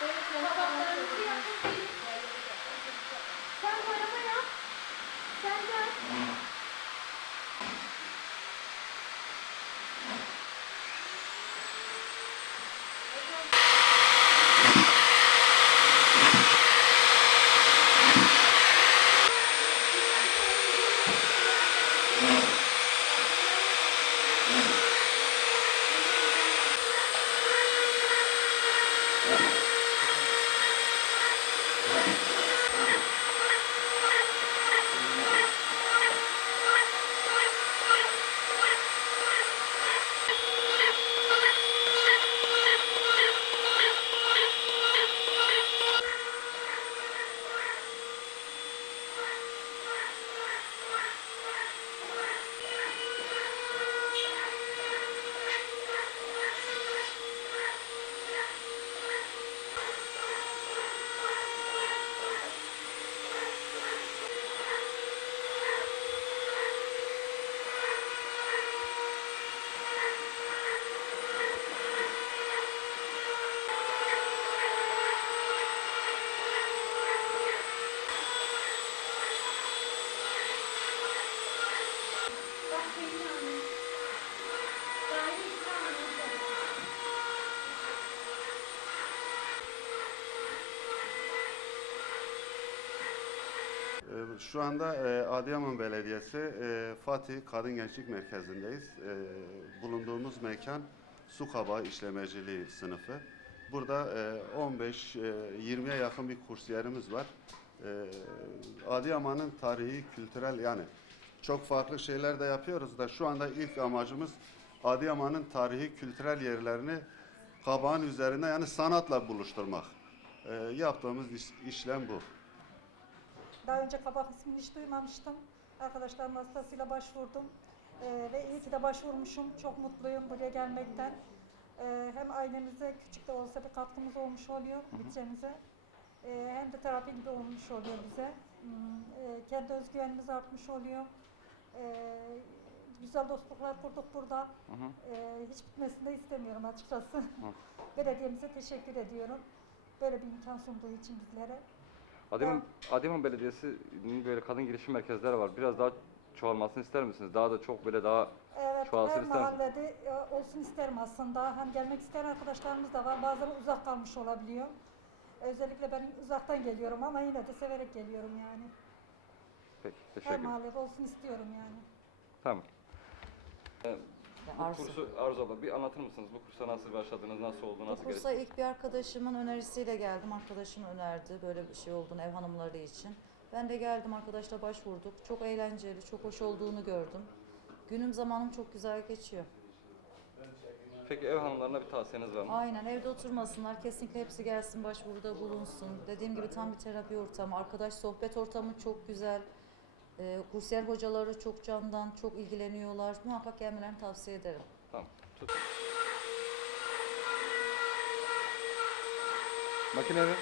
Tabaklarınızı yapın. Sen boyama yap. Sen gel. Bak Pelin Hanım. Daha iyi bir tane Ee, Şu anda e, Adıyaman Belediyesi e, Fatih Kadın Gençlik Merkezi'ndeyiz. E, Bulunduğumuz mekan su kabağı işlemeciliği sınıfı. Burada 15-20'ye yakın bir kursiyerimiz var. Adıyaman'ın tarihi, kültürel yani çok farklı şeyler de yapıyoruz da şu anda ilk amacımız Adıyaman'ın tarihi, kültürel yerlerini kabağın üzerinde yani sanatla buluşturmak. Yaptığımız iş- işlem bu. Daha önce kabak ismini hiç duymamıştım. Arkadaşlarım vasıtasıyla başvurdum. Ee, ve iyi ki de başvurmuşum. Çok mutluyum buraya gelmekten. Ee, hem ailemize küçük de olsa bir katkımız olmuş oluyor bütçemize. Ee, hem de terapi gibi olmuş oluyor bize. Hmm, e, kendi özgüvenimiz artmış oluyor. Ee, güzel dostluklar kurduk burada. Ee, hiç bitmesini de istemiyorum açıkçası. Belediyemize teşekkür ediyorum. Böyle bir imkan sunduğu için bizlere. Adıyaman, Adıyaman Belediyesi'nin böyle kadın girişim merkezleri var. Biraz daha çoğalmasını ister misiniz? Daha da çok böyle daha Evet, Çoğalsın her ister misin? mahallede e, olsun isterim aslında. Hem gelmek isteyen arkadaşlarımız da var. Bazen uzak kalmış olabiliyor. Özellikle ben uzaktan geliyorum ama yine de severek geliyorum yani. peki Her teşekkür ederim. mahallede olsun istiyorum yani. Tamam. Bu Arzu. kursu Arzu abla bir anlatır mısınız? Bu kursa nasıl başladınız? Nasıl oldu? Bu Nasıl kursa gelişti? ilk bir arkadaşımın önerisiyle geldim. Arkadaşım önerdi böyle bir şey olduğunu ev hanımları için. Ben de geldim arkadaşla başvurduk. Çok eğlenceli, çok hoş olduğunu gördüm. Günüm zamanım çok güzel geçiyor. Peki ev hanımlarına bir tavsiyeniz var mı? Aynen evde oturmasınlar. Kesinlikle hepsi gelsin başvuruda bulunsun. Dediğim gibi tam bir terapi ortamı. Arkadaş sohbet ortamı çok güzel. Ee, kursiyer hocaları çok candan, çok ilgileniyorlar. Muhakkak gelmelerini tavsiye ederim. Tamam. Tut. Makine mi?